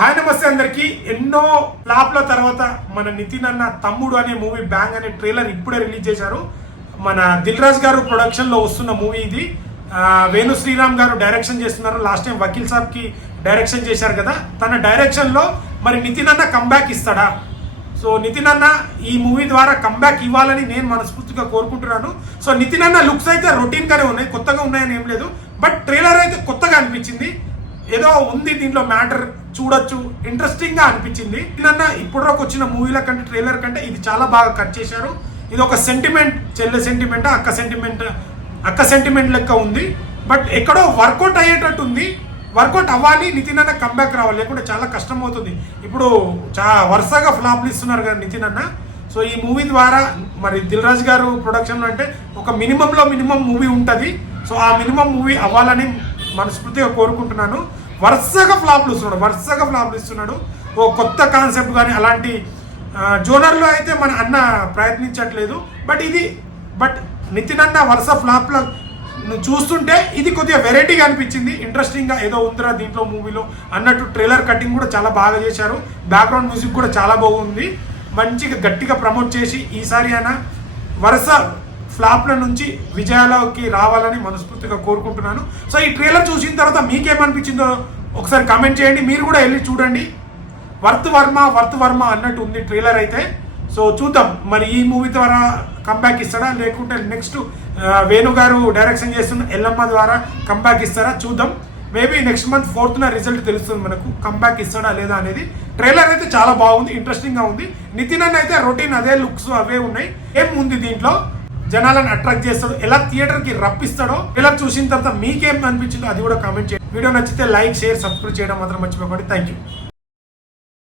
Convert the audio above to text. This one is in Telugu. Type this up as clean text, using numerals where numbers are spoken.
హాయ్ నమస్తే అందరికి. ఎన్నో ఫ్లాప్ల తర్వాత మన నితిన్ అన్న తమ్ముడు అనే మూవీ బ్యాంగ్ అనే ట్రైలర్ ఇప్పుడే రిలీజ్ చేశారు. మన దిల్ రాజు గారు ప్రొడక్షన్ లో వస్తున్న మూవీ ఇది. వేణు శ్రీరామ్ గారు డైరెక్షన్ చేస్తున్నారు. లాస్ట్ టైం వకీల్ సాబ్ కి డైరెక్షన్ చేశారు కదా. తన డైరెక్షన్ లో మరి నితిన్ అన్న కంబ్యాక్ ఇస్తాడా? సో నితిన్ అన్న ఈ మూవీ ద్వారా కంబ్యాక్ ఇవ్వాలని నేను మనస్ఫూర్తిగా కోరుకుంటున్నాను. సో నితిన్ అన్న లుక్స్ అయితే రొటీన్ గానే ఉన్నాయి, కొత్తగా ఉన్నాయని ఏం లేదు. బట్ ట్రైలర్ అయితే కొత్తగా అనిపించింది. ఏదో ఉంది దీంట్లో మ్యాటర్, చూడొచ్చు, ఇంట్రెస్టింగ్ గా అనిపించింది. నిన్న ఇప్పటివరకు వచ్చిన మూవీల కంటే ట్రైలర్ కంటే ఇది చాలా బాగా కట్ చేశారు. ఇది ఒక సెంటిమెంట్, చెల్లె సెంటిమెంట్, అక్క సెంటిమెంట్ లెక్క ఉంది. బట్ ఎక్కడో వర్కౌట్ అయ్యేటట్టు ఉంది. వర్కౌట్ అవ్వాలి, నితిన్ అన్న కంబ్యాక్ రావాలి, లేకుంటే చాలా కష్టం అవుతుంది. ఇప్పుడు వరుసగా ఫ్లాప్లు ఇస్తున్నారు కదా నితిన్ అన్న. సో ఈ మూవీ ద్వారా మరి దిల్ రాజు గారు ప్రొడక్షన్ అంటే ఒక మినిమం మూవీ ఉంటుంది. సో ఆ మినిమం మూవీ అవ్వాలని మనస్ఫూర్తిగా కోరుకుంటున్నాను. వరుసగా ఫ్లాప్లు ఇస్తున్నాడు. ఓ కొత్త కాన్సెప్ట్ కానీ అలాంటి జోనర్లో అయితే మన అన్న ప్రయత్నించట్లేదు. బట్ నితిన్ అన్న వరుస ఫ్లాప్ల చూస్తుంటే ఇది కొద్దిగా వెరైటీగా అనిపించింది. ఇంట్రెస్టింగ్గా ఏదో ఉందిరా దీంట్లో మూవీలో అన్నట్టు. ట్రైలర్ కటింగ్ కూడా చాలా బాగా చేశారు. బ్యాక్గ్రౌండ్ మ్యూజిక్ కూడా చాలా బాగుంది. మంచిగా గట్టిగా ప్రమోట్ చేసి ఈసారి అయినా వరుస ఫ్లాప్ల నుంచి విజయాలకి రావాలని మనస్ఫూర్తిగా కోరుకుంటున్నాను. సో ఈ ట్రైలర్ చూసిన తర్వాత మీకేమనిపించిందో ఒకసారి కామెంట్ చేయండి. మీరు కూడా వెళ్ళి చూడండి. వర్త్ వర్మ అన్నట్టు ఉంది ట్రైలర్ అయితే. సో చూద్దాం మరి ఈ మూవీ ద్వారా కంబ్యాక్ ఇస్తాడా, లేకుంటే నెక్స్ట్ వేణు గారు డైరెక్షన్ చేస్తున్న ఎల్లమ్మ ద్వారా కంబ్యాక్ ఇస్తారా చూద్దాం. Maybe next month 4th result తెలుస్తుంది మనకు, కంబ్యాక్ ఇస్తాడా లేదా అనేది. ట్రైలర్ అయితే చాలా బాగుంది, ఇంట్రెస్టింగ్ గా ఉంది. నితిన్ అన్న అయితే రొటీన్ అదే లుక్స్ అవే ఉన్నాయి. ఏం ఉంది దీంట్లో, జనాలను అట్రాక్ట్ చేస్తాడు, ఎలా థియేటర్ కి రప్పిస్తాడో. ఇలా చూసిన తర్వాత మీకేం అనిపించిందో అది కూడా కామెంట్ చేయండి. వీడియో నచ్చితే లైక్, షేర్, సబ్స్క్రైబ్ చేయడం మాత్రం మర్చిపోకండి. Thank you.